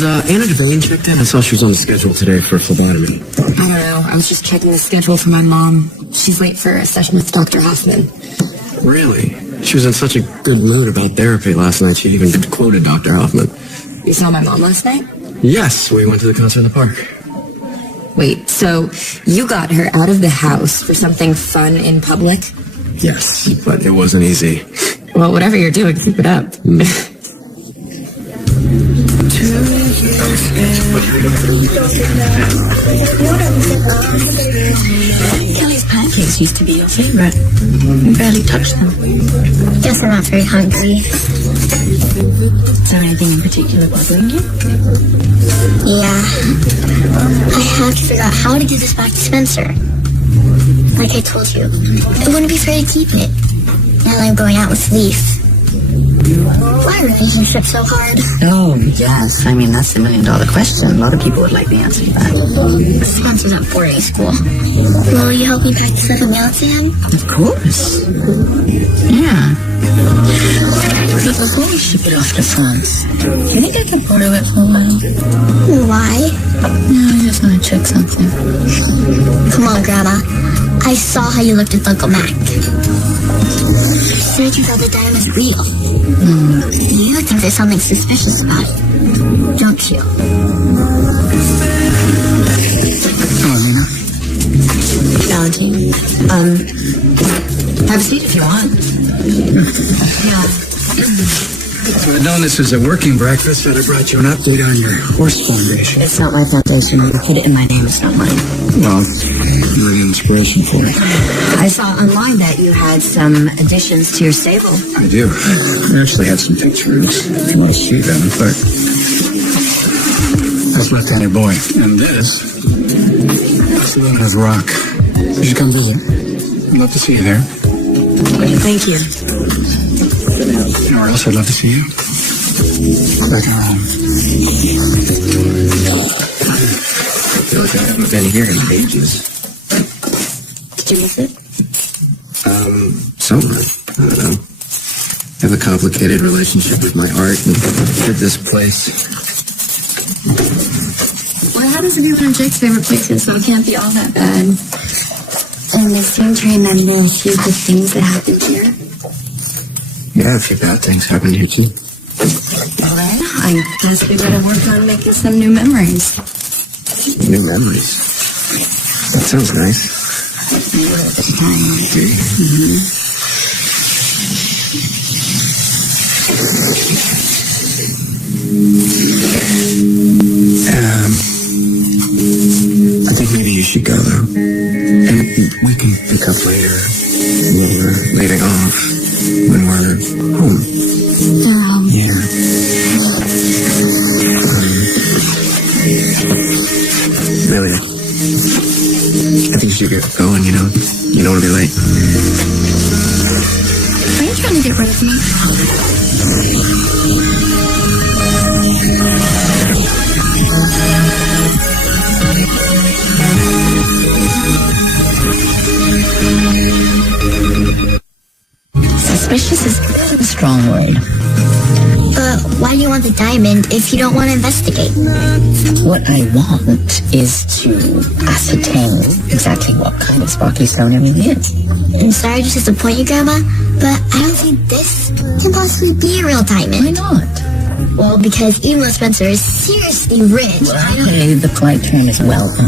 Has Anna Devane checked in? I saw she was on the schedule today for phlebotomy. I don't know. I was just checking the schedule for my mom. She's late for a session with Dr. Hoffman. Really? She was in such a good mood about therapy last night. She even quoted Dr. Hoffman. You saw my mom last night? Yes, we went to the concert in the park. Wait, so you got her out of the house for something fun in public? Yes, but it wasn't easy. Well, whatever you're doing, keep it up. Kelly's pancakes used to be your favorite. You barely touched them. Guess I'm not very hungry. Is there anything in particular bothering you? Yeah. I have to figure out how to give this back to Spencer. Like I told you, it wouldn't be fair to keep it. Now that I'm going out with Leaf. Why are relationships so hard? Oh, yes. I mean, that's the million-dollar question. A lot of people would like the answer to that. Spencer's at boarding school. Will you help me pack the stuff and mail it to him? Of course. Yeah. But before we ship it off to France, do you think I can borrow it for a while? Why? No, I just want to check something. Come on, Grandma. I saw how you looked at Uncle Mac. You said you thought the diamond was real. You think there's something suspicious about it, don't you? Oh, Lena. Valentine. Have a seat if you want. Yeah. So I'd known this was a working breakfast, I'd have brought you an update on your horse foundation. It's not my foundation. You put it in my name. It's not mine. Well, you're an inspiration for it. I saw online that you had some additions to your stable. I do. I actually had some pictures, if you want to see them, but that's left-handed boy. And this is the woman of rock. You should come visit. I'd love to see you there. Thank you. You know where else I'd love to see you? Back in our home. I feel like I haven't been here in ages. Did you miss it? Something. I don't know. I have a complicated relationship with my art and with this place. What happens if you're one of Jake's favorite places, so it can't be all that bad? And the steam train, and there are a few good things that happened here. Yeah, a few bad things happened here too. Well, I guess we better work on making some new memories. New memories. That sounds nice. They will at this time, right? Mm-hmm. I think maybe you should go though. And we can pick up later when we're leaving off. When we're home. Yeah. Really, I think you should get going, you know. You don't want to be late. Are you trying to get rid of me? Suspicious is a strong word. But why do you want the diamond if you don't want to investigate? What I want is to ascertain exactly what kind of sparkly stone it really is. I'm sorry to disappoint you, Grandma, but I don't think this can possibly be a real diamond. Why not? Well, because even though Spencer is seriously rich, Okay, the polite term is well off.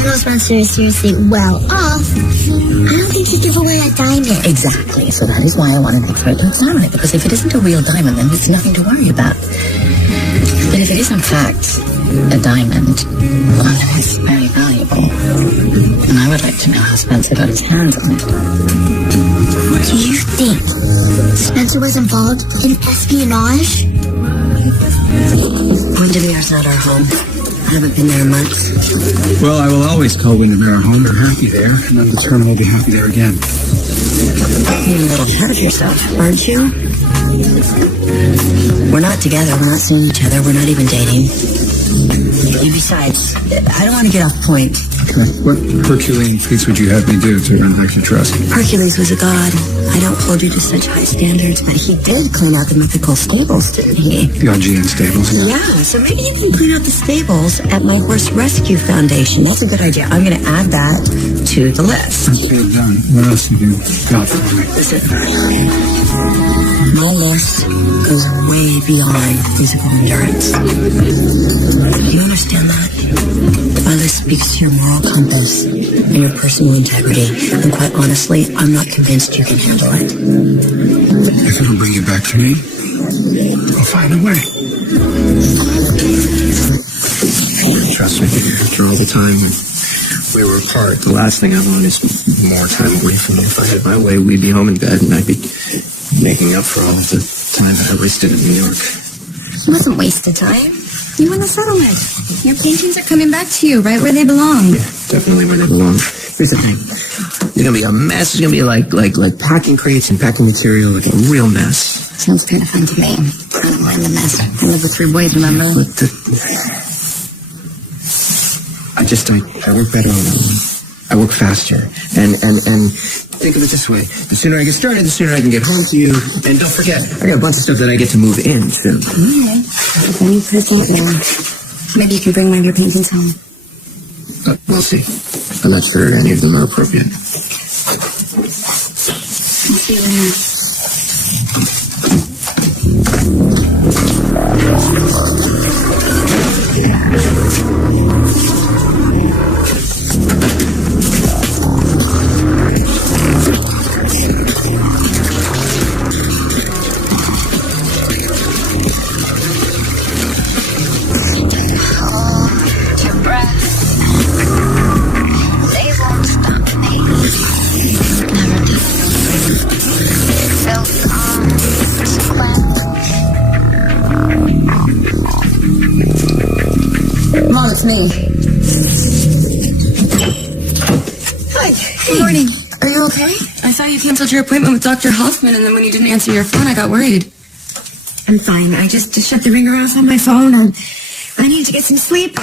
even though Spencer is seriously well off, I don't think he'd give away a diamond. Exactly, so that is why I wanted the expert to examine it, because if it isn't a real diamond, then there's nothing to worry about. But if it is in fact a diamond, well, then it's very valuable. And I would like to know how Spencer got his hands on it. Do you think Spencer was involved in espionage? Windermere's not our home. I haven't been there in months. Well, I will always call Windermere home. You're happy there, and I'm determined we'll be happy there again. You're a little ahead of yourself, aren't you? We're not together. We're not seeing each other. We're not even dating. Besides, I don't want to get off point. Okay. What Herculean feats would you have me do to earn extra trust? Hercules was a god. I don't hold you to such high standards, but he did clean out the mythical stables, didn't he? The Augean stables, yeah. Yeah, so maybe you can clean out the stables at my Horse Rescue Foundation. That's a good idea. I'm going to add that to the list. Let's get it done. What else have you got for me? Listen, my list goes way beyond physical endurance. You understand that? My list speaks to your moral compass and your personal integrity. And quite honestly, I'm not convinced you can handle it. If it'll bring you back to me, I'll find a way. Trust me, after all the time we were apart, the last thing I want is more time away from you. If I had my way, we'd be home in bed and I'd be making up for all of the time that I wasted in New York. It wasn't wasted time. You won the settlement. Your paintings are coming back to you right where they belong. Yeah, definitely where they belong. Here's the thing. It's gonna be a mess. It's gonna be like packing crates and packing material, like a real mess. Sounds kind of fun to me. I don't mind the mess. I live with 3 boys, remember? But I work better alone. I work faster. And think of it this way. The sooner I get started, the sooner I can get home to you. And don't forget, I got a bunch of stuff that I get to move in soon. Okay. Let me put it there. Maybe you can bring one of your paintings home. We'll see. I'm not sure any of them are appropriate. I'll see you later. Mom, it's me. Hi. Good morning. Are you okay? I thought you canceled your appointment with Dr. Hoffman, and then when you didn't answer your phone, I got worried. I'm fine. I just shut the ringer off on my phone, and I need to get some sleep.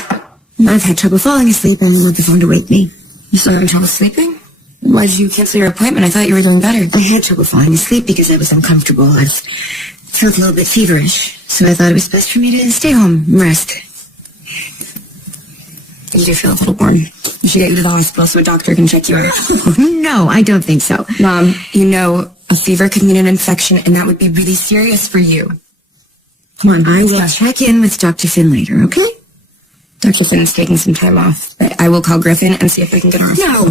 I've had trouble falling asleep, and I want the phone to wake me. You still having trouble sleeping? Why did you cancel your appointment? I thought you were doing better. I had trouble falling asleep because I was uncomfortable. I felt a little bit feverish, so I thought it was best for me to stay home and rest. You do feel a little warm. You should get you to the hospital so a doctor can check you out. No, I don't think so. Mom, you know a fever could mean an infection, and that would be really serious for you. Come on, I will check in with Dr. Finn later, okay? Dr. Finn's taking some time off, but I will call Griffin and see if I can get her off. No.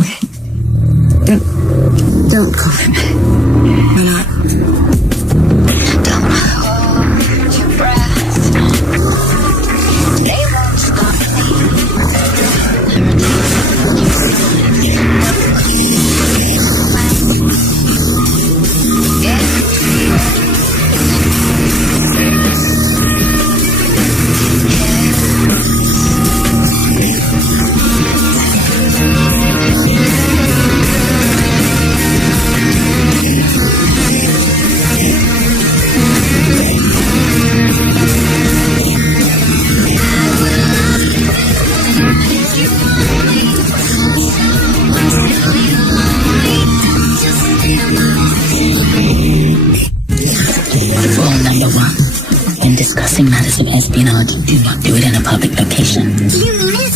Don't call him. Why not? Don't hold your breath. They won't stop Rule number 1. In discussing matters of espionage, do not do it in a public location. Do you mean it?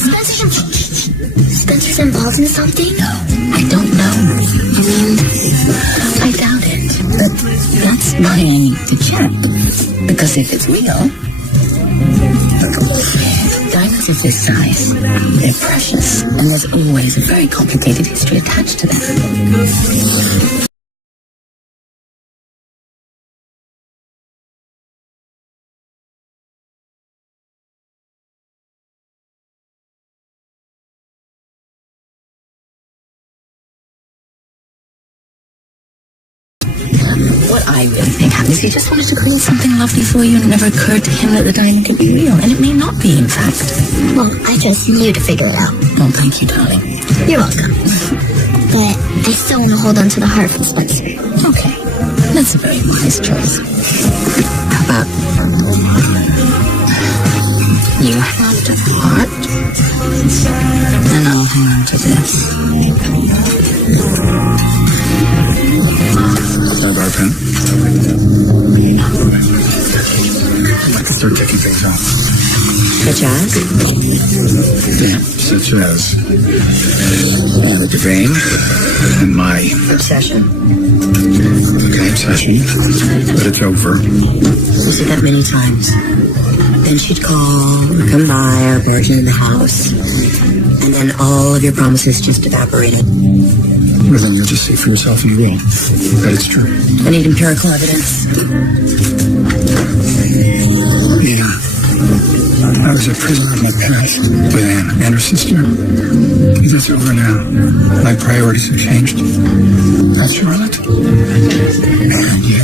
Spencer's involved in something? No, I don't know. I doubt it. But that's why I need to check. Because if it's real, diamonds of this size, they're precious. And there's always a very complicated history attached to them. What I really think happened is he just wanted to create something lovely for you, and it never occurred to him that the diamond could be real, and it may not be, in fact. Well, I trust you to figure it out. Oh, thank you, darling. You're welcome. But I still want to hold on to the heart from Spencer. Okay, that's a very wise choice. How about You have to thought, and I'll hang on to this. Sidebar pen. I'd like to start taking things off. Such as? Yeah, such as Anna Devane and my Obsession. obsession, but it's over. You said that many times. Then she'd call, or come by, or barge into the house. And then all of your promises just evaporated. Well, then you'll just see for yourself and you will. But it's true. I need empirical evidence. Yeah. I was a prisoner of my past with Anne and her sister. That's over now. My priorities have changed. That's Charlotte. And you.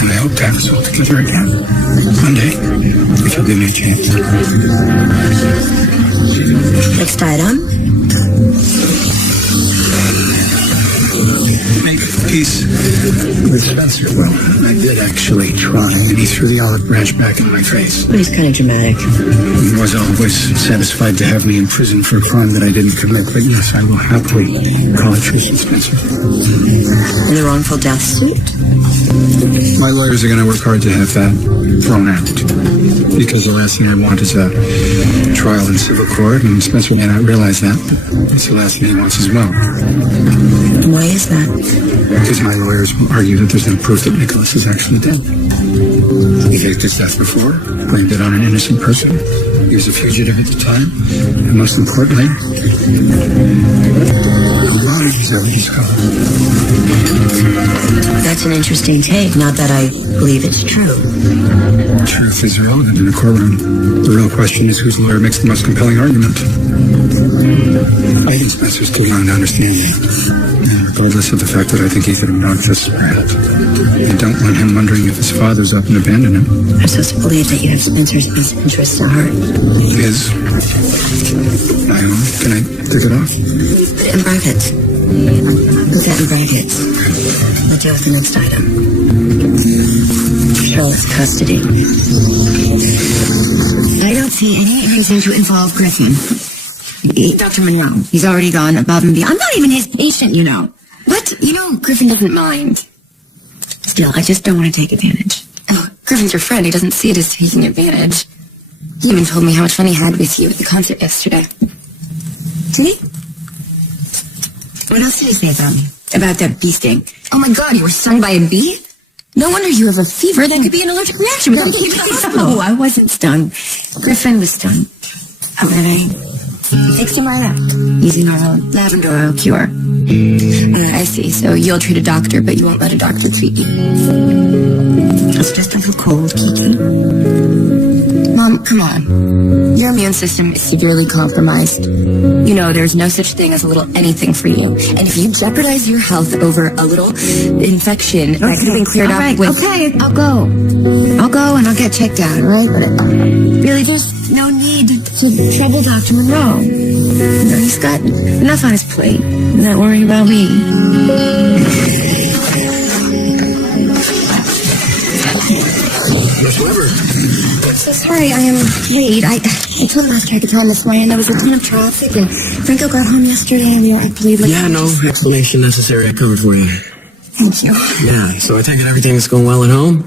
And I hope to have us all together again. One day. If you'll give me a chance. Next item. Make peace with Spencer. Well, I did actually try, and he threw the olive branch back in my face. But he's kind of dramatic. He was always satisfied to have me in prison for a crime that I didn't commit, but yes, I will happily call it treason, Spencer. In the wrongful death suit? My lawyers are going to work hard to have that thrown out, because the last thing I want is a trial in civil court, and Spencer may not realize that, but it's the last thing he wants as well. Why is that? Because my lawyers will argue that there's no proof that Nicholas is actually dead. He faked his death before, blamed it on an innocent person. He was a fugitive at the time, and most importantly, the body is ever discovered. That's an interesting take, not that I believe it's true. Truth is irrelevant in a courtroom. The real question is whose lawyer makes the most compelling argument. I think Spencer's too young to understand that. And regardless of the fact that I think he's an obnoxious rat, I don't want him wondering if his father's up and abandoned him. I'm supposed to believe that you have Spencer's best interests at heart. His. My own. Can I take it off? Put it in brackets. Put that in brackets. We'll deal with the next item. Charlotte's custody. I don't see any reason to involve Griffin. Dr. Monroe, he's already gone above and beyond. I'm not even his patient, you know. What? You know, Griffin doesn't mind. Still, I just don't want to take advantage. Oh, Griffin's your friend. He doesn't see it as taking advantage. He even told me how much fun he had with you at the concert yesterday. Did he? What else did he say about me? About that bee sting? Oh my God, you were stung by a bee? No wonder you have a fever. That could be an allergic reaction. We gotta get you to the hospital. No, I wasn't stung. Griffin was stung. How did I? Fixed him right up using our lavender oil cure. I see. So you'll treat a doctor, but you won't let a doctor treat you. It's just a little cold, Kiki. Mom, come on. Your immune system is severely compromised. You know there's no such thing as a little anything for you. And if you jeopardize your health over a little infection, that could have been cleared up with... Okay, I'll go. I'll go and I'll get checked out, all right? But really, there's no need to trouble Dr. Monroe. You know, he's got enough on his plate. He's not worrying about me. Miss Weber. So sorry, I am late. I told him I lost track of time this morning. There was a ton of traffic, and Franco got home yesterday, and we were, I believe, like... Yeah, no explanation necessary. I covered for you. Thank you. Yeah, so I take it everything's going well at home?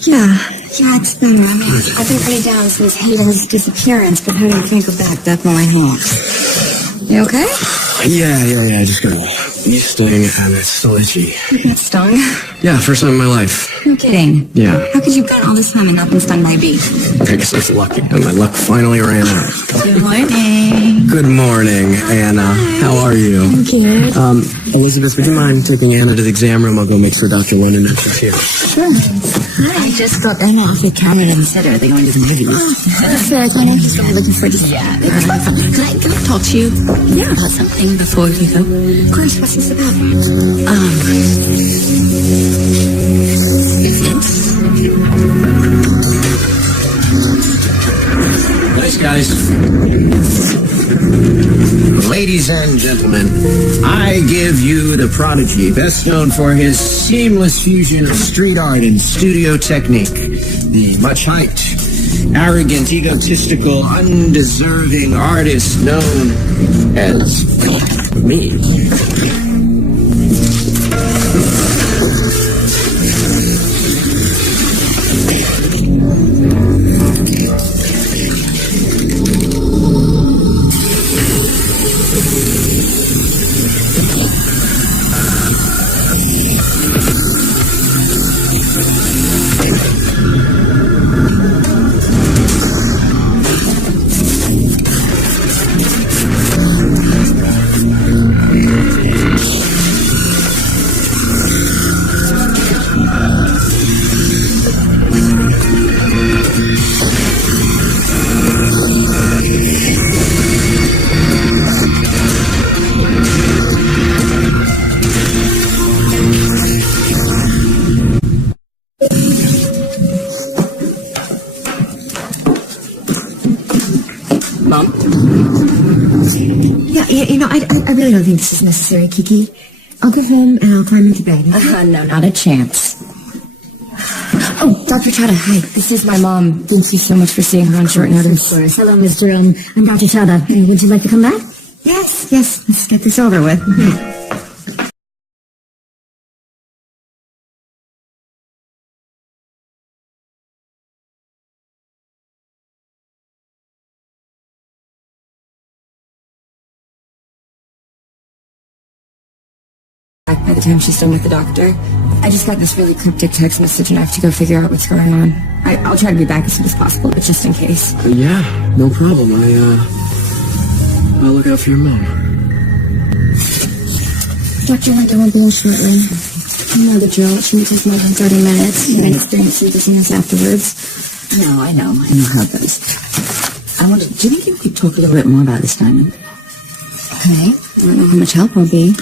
Yeah, it's better. I mean, I've been pretty down since Hayden's disappearance, but having Franco back definitely helps. You okay? Yeah, I just got a bee sting and it's still itchy. You got stung? Yeah, first time in my life. No kidding. Yeah. How could you have gone all this time and not been stung by a bee? I guess I was lucky, and my luck finally ran out. Good morning. Good morning, Anna. How are you? I'm good. Elizabeth, would you mind taking Anna to the exam room? I'll go make sure Dr. Lennon knows she's here. Sure. I just got Emma off the camera and said, are they going to the movies? Oh, perfect. I know he's really looking forward to that. Can I talk to you? Yeah. About something before we go? Of course. What's this about? Nice, guys. Ladies and gentlemen, I give you the prodigy, best known for his seamless fusion of street art and studio technique. The much-hyped arrogant, egotistical, undeserving artist known as me. Mom? Yeah, I really don't think this is necessary, Kiki. I'll go home and I'll climb into bed. No, not a chance. Oh, Dr. Chada, hi. This is my mom. Thank you so much for seeing her on short notice. Of course. Hello, Mr. I'm Dr. Chada. Would you like to come back? Yes. Let's get this over with. Back by the time she's done with the doctor. I just got this really cryptic text message and I have to go figure out what's going on. I'll try to be back as soon as possible, but just in case. Yeah, no problem. I'll look out for your mom. Dr. Linda won't be in shortly. You know the drill. It shouldn't take more than 30 minutes. You might experience some dizziness afterwards. No, I know how it goes. I wonder, do you think we could talk a little bit more about this diamond? Okay. I don't know how much help will be.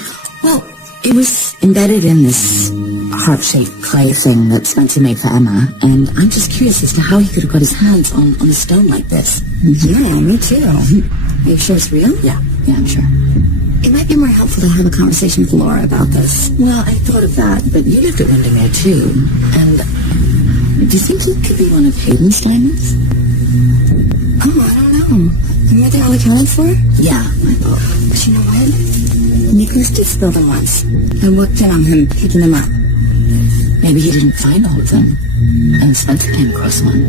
Well, it was embedded in this heart-shaped clay thing that Spencer made for Emma, and I'm just curious as to how he could have got his hands on a stone like this. Yeah, me too. Are you sure it's real? Yeah, I'm sure. It might be more helpful to have a conversation with Laura about this. Well, I thought of that, but you lived at Windermere too, and do you think he could be one of Hayden's diamonds? Oh, I don't know. Were they all accounted for? Yeah, I thought. But you know what? Nicholas did spill them once. I worked in on him picking them up. Maybe he didn't find all of them, and Spencer came across one.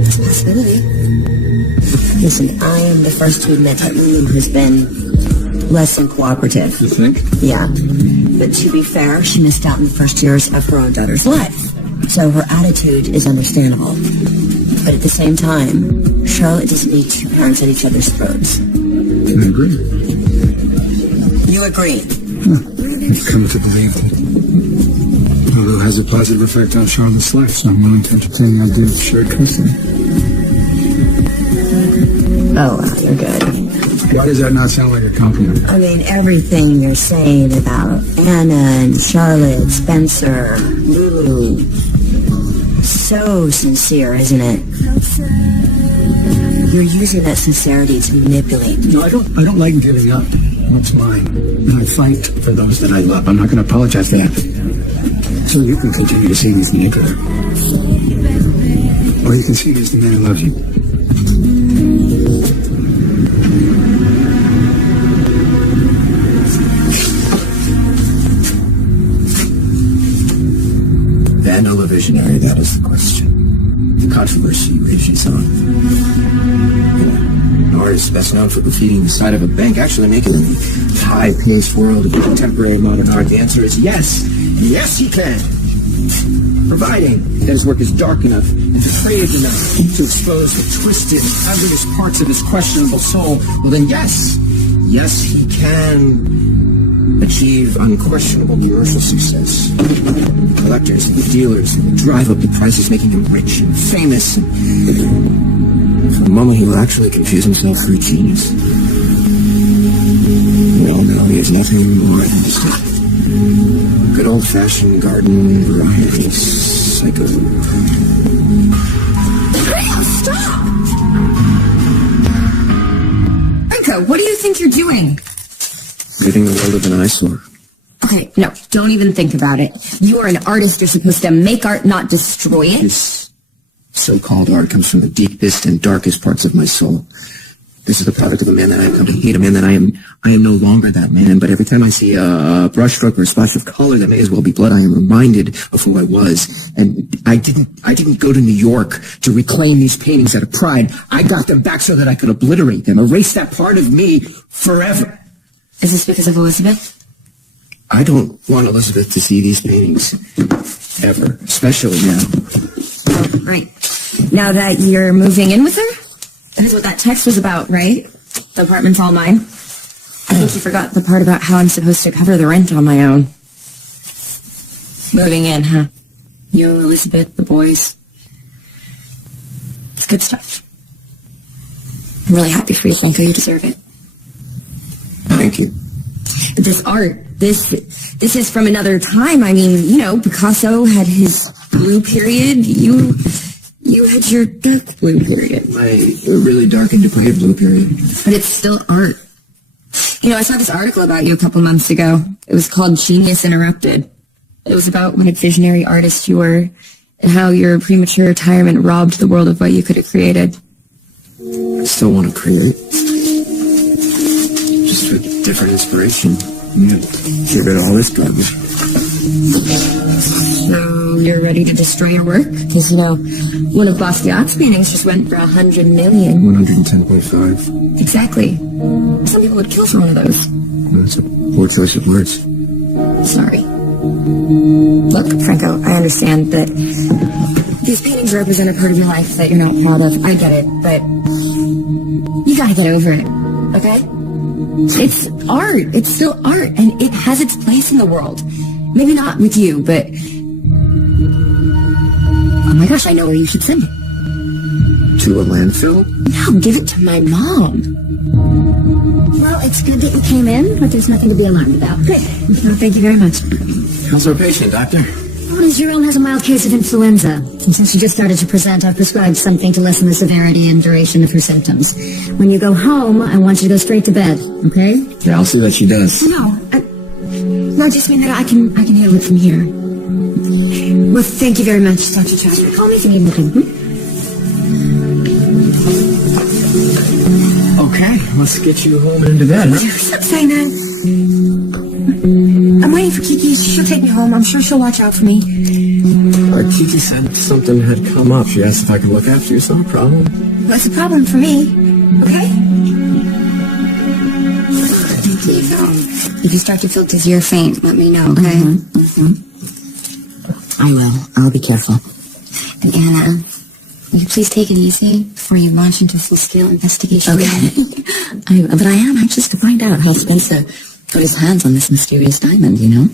It's a possibility. Listen, I am the first to admit that Lulu has been less than cooperative. You think? Yeah. But to be fair, she missed out in the first years of her own daughter's life. So her attitude is understandable. But at the same time, Charlotte doesn't need two parents at each other's throats. I agree. You agree? I've come to believe that Lulu has a positive effect on Charlotte's life, so I'm willing to entertain the idea of shared custody. Oh, wow, you're good. Why does that not sound like a compliment? I mean, everything you're saying about Anna and Charlotte, Spencer, Lulu, so sincere, isn't it? You're using that sincerity to manipulate. No, I don't like giving up what's mine. And I fight for those that I love. I'm not going to apologize for that. So you can continue to see me as the nigger. Or you can see me as the man who loves you. Vanilla visionary, that is the question. The controversy rages on. An artist best known for graffitiing the side of a bank, actually making the high-paced world of contemporary modern art. The answer is yes. Yes, he can. Providing that his work is dark enough and depraved enough to expose the twisted, hazardous parts of his questionable soul, well then yes, he can achieve unquestionable commercial success. Collectors and dealers will drive up the prices, making him rich and famous. And for a moment, he will actually confuse himself for a genius. We all know he is nothing more than just a good old-fashioned garden variety psycho. Stop! Rinko, what do you think you're doing? Ridding the world of an eyesore. Okay, no, don't even think about it. You are an artist. You're supposed to make art, not destroy it. This so-called art comes from the deepest and darkest parts of my soul. This is the product of a man that I have come to hate, a man that I am no longer that man, but every time I see a brushstroke or a splash of color that may as well be blood, I am reminded of who I was. And I didn't go to New York to reclaim these paintings out of pride. I got them back so that I could obliterate them, erase that part of me forever. Is this because of Elizabeth? I don't want Elizabeth to see these paintings ever, especially now. Oh, right. Now that you're moving in with her? That's what that text was about, right? The apartment's all mine. I think you forgot the part about how I'm supposed to cover the rent on my own. Moving in, huh? You, Elizabeth, the boys. It's good stuff. I'm really happy for you, Franco. You deserve it. Thank you. But this art, this is from another time. I mean, you know, Picasso had his blue period. You had your dark blue period. My really dark and depraved blue period. But it's still art. You know, I saw this article about you a couple months ago. It was called Genius Interrupted. It was about what a visionary artist you were and how your premature retirement robbed the world of what you could have created. I still want to create. Just with different inspiration. Yeah. Get rid of all this garbage. So you're ready to destroy your work? Because, you know, one of Basquiat's paintings just went for $100 million. 110.5. Exactly. Some people would kill for one of those. That's a poor choice of words. Sorry. Look, Franco, I understand that these paintings represent a part of your life that you're not proud of. I get it, but you gotta get over it, okay? It's art. It's still art, and it has its place in the world. Maybe not with you, but... Oh my gosh, I know where you should send it. To a landfill? No, give it to my mom. Well, it's good that you came in, but there's nothing to be alarmed about. Good. Well, thank you very much. How's our patient, doctor? Jerome has a mild case of influenza. And since she just started to present, I've prescribed something to lessen the severity and duration of her symptoms. When you go home, I want you to go straight to bed, okay? Yeah, I'll see that she does. No, I just mean that I can handle it from here. Well, thank you very much, Dr. Chasper. Call me if you need anything. Okay, let's get you home and into bed, huh? Stop saying that. I'm waiting for Kiki. She'll take me home. I'm sure she'll watch out for me. Kiki said something had come up. She asked if I could look after you. It's not a problem. What's the problem for me? Okay? If you start to feel dizzy or faint, let me know, okay? I will. I'll be careful. And Anna, will you please take it easy before you launch into full-scale investigation? Okay. But I am anxious to find out how Spencer put his hands on this mysterious diamond, you know?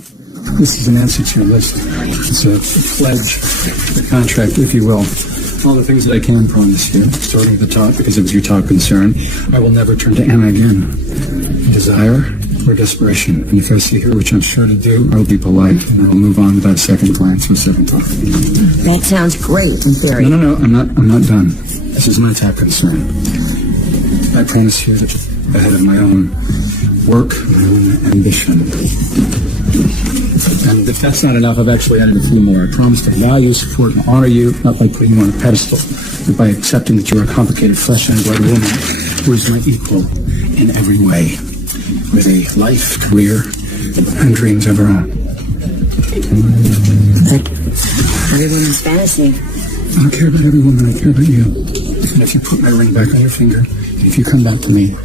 This is an answer to your list. It's a pledge, a contract, if you will. All the things that I can promise you, starting at the top, because it was your top concern. I will never turn to Anna again. Desire or desperation. And if I see her, which I'm sure to do, I'll be polite, and I'll move on without second glance or second thought. That sounds great in theory. No, I'm not done. This is my top concern. I promise you that ahead of my own work, my own ambition. And if that's not enough, I've actually added a few more. I promise to value, support, and honor you, not by putting you on a pedestal, but by accepting that you're a complicated flesh and blood woman who is my equal in every way, with a life, career, and dreams of her own. Every woman's fantasy. I don't care about every woman, I care about you. And if you put my ring back on your finger, and if you come back to me,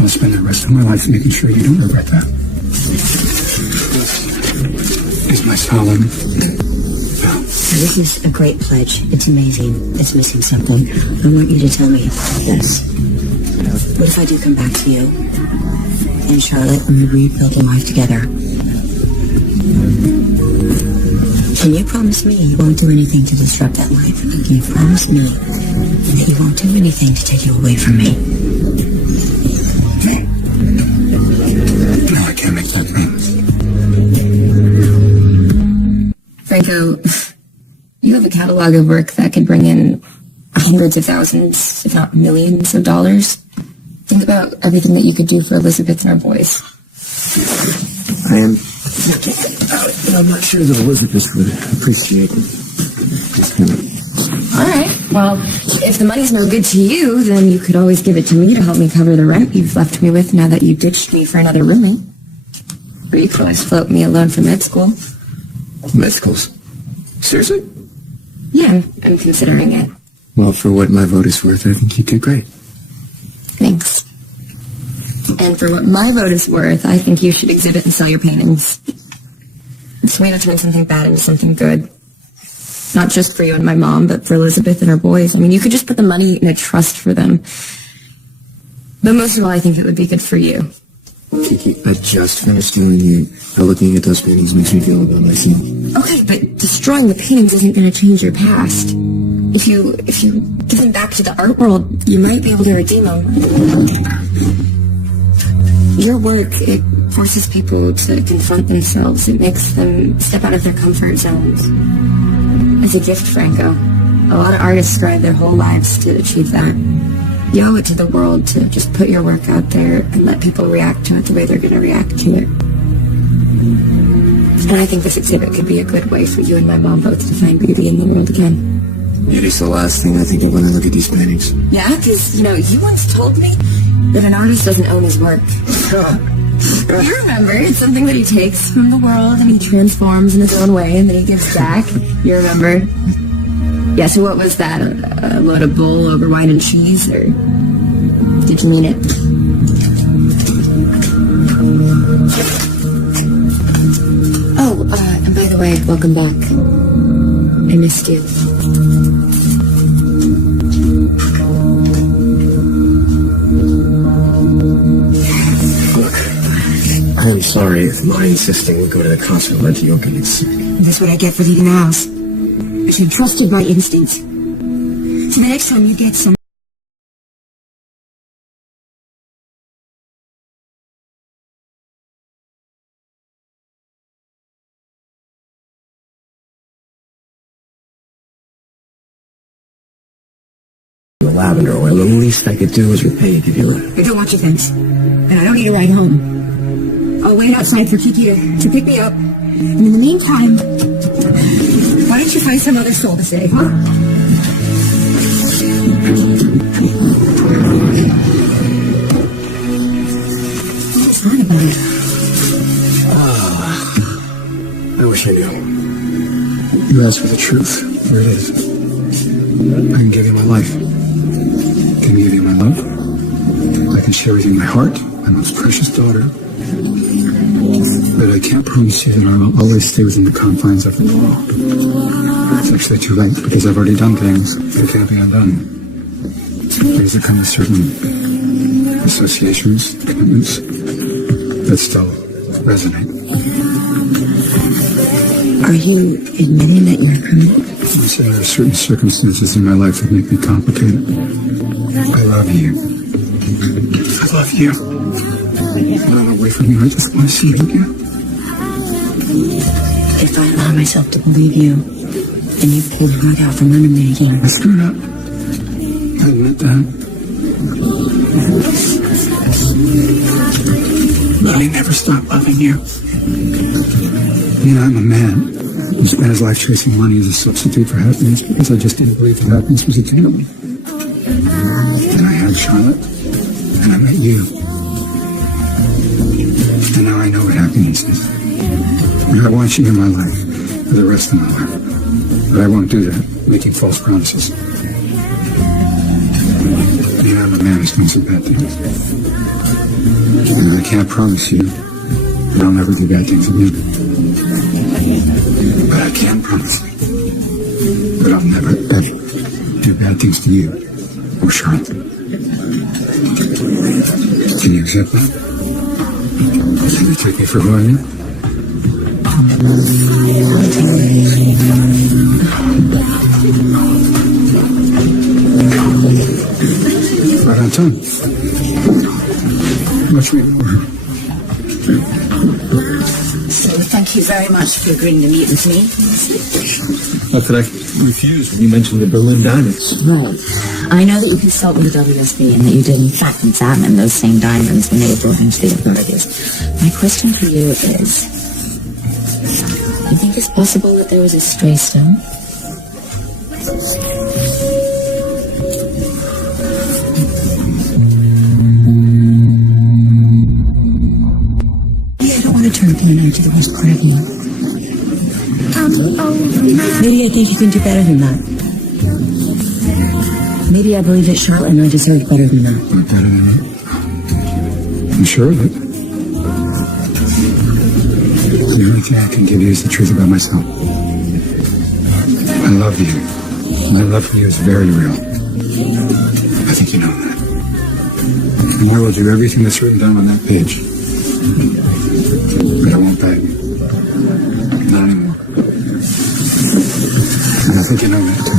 I'll spend the rest of my life making sure you don't regret that. This is my solemn vow. This is a great pledge. It's amazing. It's missing something. I want you to tell me this. What if I do come back to you and Charlotte and we rebuild a life together? Can you promise me you won't do anything to disrupt that life? And can you promise me that you won't do anything to take you away from me? No, I can't make that promise. Franco, you have a catalog of work that could bring in hundreds of thousands, if not millions of dollars. Think about everything that you could do for Elizabeth and our boys. I am thinking about it, but I'm not sure that Elizabeth would appreciate it. All right. Well, if the money's no good to you, then you could always give it to me to help me cover the rent you've left me with now that you ditched me for another roommate. Or you could always float me a loan for med school. Med schools? Seriously? Yeah, I'm considering it. Well, for what my vote is worth, I think you did great. Thanks. And for what my vote is worth, I think you should exhibit and sell your paintings. It's a way to turn something bad into something good. Not just for you and my mom, but for Elizabeth and her boys. I mean, you could just put the money in a trust for them. But most of all, I think it would be good for you. Kiki, I just finished telling you how looking at those paintings makes me feel about myself. Okay, but destroying the paintings isn't going to change your past. If you give them back to the art world, you might be able to redeem them. Your work, it forces people to confront themselves. It makes them step out of their comfort zones. It's a gift, Franco. A lot of artists strive their whole lives to achieve that. You owe it to the world to just put your work out there and let people react to it the way they're going to react to it. And I think this exhibit could be a good way for you and my mom both to find beauty in the world again. Beauty's the last thing I think of when I look at these paintings. Yeah, because, you once told me that an artist doesn't own his work. You remember, it's something that he takes from the world and he transforms in his own way and then he gives back. You remember? Yeah, so what was that? A load of bull over wine and cheese, or did you mean it? Oh, and by the way, welcome back. I missed you. Look, I'm sorry if my insisting would go to the concert led to your getting sick. That's what I get for leaving the house. I should have trusted my instincts. So the next time you get some... The lavender oil, the least I could do was repay you, give you a... I don't want your thanks. And I don't need a ride home. I'll wait outside for Kiki to pick me up. And in the meantime, why don't you find some other soul to save, huh? What's that about it? I wish I knew. You asked for the truth. Where it is. I can give you my life. I can give you my love. I can share with you my heart, my most precious daughter. But I can't promise you that I will always stay within the confines of the law. It's actually too late because I've already done things that can't be undone. Things that come with certain associations, commitments that still resonate. Are you admitting that you're a criminal? I say there are certain circumstances in my life that make me complicated. I love you. I love you. Run away from you. I just want to see you again. If I allow myself to believe you, then you pull the rug out from under me again. I screwed up. I admit that. But I never stopped loving you. I'm a man who spent his life chasing money as a substitute for happiness because I just didn't believe that happiness was attainable. Then I had Charlotte, and I met you. And now I know what happiness is. And I want you in my life for the rest of my life. But I won't do that, making false promises. I'm a man who's done some bad things. And I can't promise you that I'll never do bad things again. But I can promise that I'll never, ever do bad things to you or Charlotte. Can you accept that? Can you take me for who I am? Right on time. Much more. So thank you very much for agreeing to meet with me. How could I refuse when you mentioned the Berlin diamonds? Right. I know that you consulted with the WSB and that you did in fact examine those same diamonds when they were brought into the authorities. My question to you is, you think it's possible that there was a stray stone? and I to the worst part of you. Maybe I think you can do better than that. Maybe I believe that Charlotte and I deserve better than that. Or better than that? I'm sure of it. The only thing I can give you is the truth about myself. I love you. My love for you is very real. I think you know that. And I will do everything that's written down on that page. But I won't beg. Not anymore. And I think you know that too.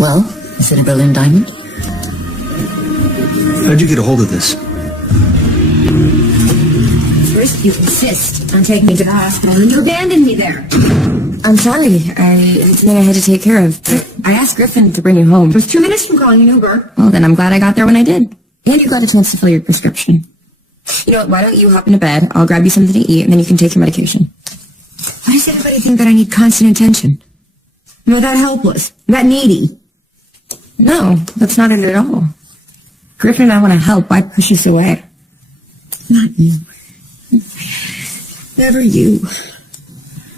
Well, is it a Berlin diamond? How'd you get a hold of this? First, you insist on taking me to the hospital, and you abandon me there. I'm sorry. It's something I had to take care of. I asked Griffin to bring you home. It was 2 minutes from calling an Uber. Well, then I'm glad I got there when I did. And you got a chance to fill your prescription. You know what? Why don't you hop into bed? I'll grab you something to eat, and then you can take your medication. Why does everybody think that I need constant attention? Am I that helpless? That needy? No, that's not it at all. Griffin and I want to help. Why push us away? Not you. Never you.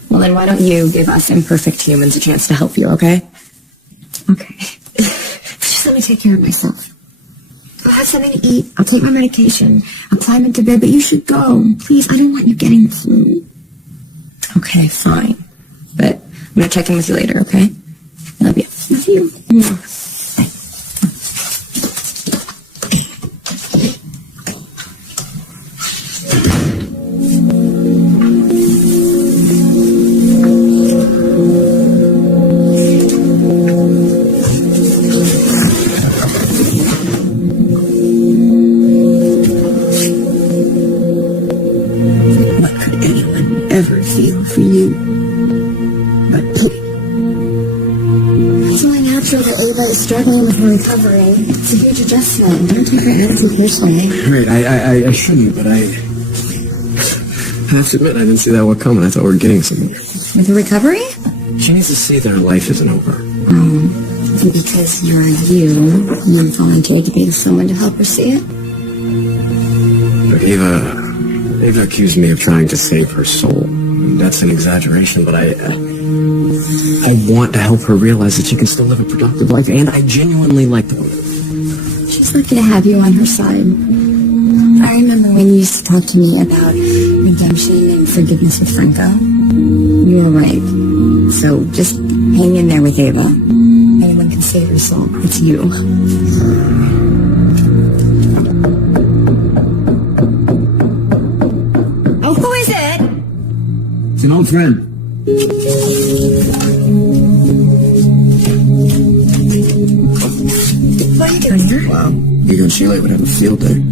Well, then why don't you give us imperfect humans a chance to help you, okay? Okay. Just let me take care of myself. I'll have something to eat. I'll take my medication. I'll climb into bed, but you should go. Please, I don't want you getting the flu. Okay, fine. But I'm going to check in with you later, okay? Love you. Love you. Ever feel for you but pity. It's only natural that Ava is struggling with her recovery. It's a huge adjustment. Don't take her attitude personally. Right, I shouldn't, but I have to admit, I didn't see that one coming. I thought we were getting somewhere. With the recovery? She needs to see that her life isn't over. Because you're you volunteered to be with someone to help her see it? Look, Ava accused me of trying to save her soul. That's an exaggeration, but I want to help her realize that she can still live a productive life, and I genuinely like the woman. She's lucky to have you on her side. I remember when you used to talk to me about redemption and forgiveness with Franco. You were right. So just hang in there with Ava. Anyone can save her soul. It's you. Oh, who is it? It's an old friend. What are you doing here? Wow. You and Sheila would have a field day.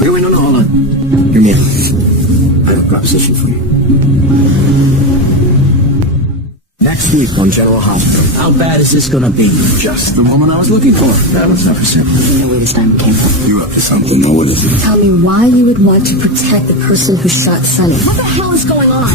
Wait, no, hold on. Hear me out. I have a proposition for you. Next week on General Hospital. How bad is this gonna be? Just the woman I was looking for. That was never simple. You know where this diamond came from. You up to something? No, what is it? Tell me why you would want to protect the person who shot Sonny. What the hell is going on?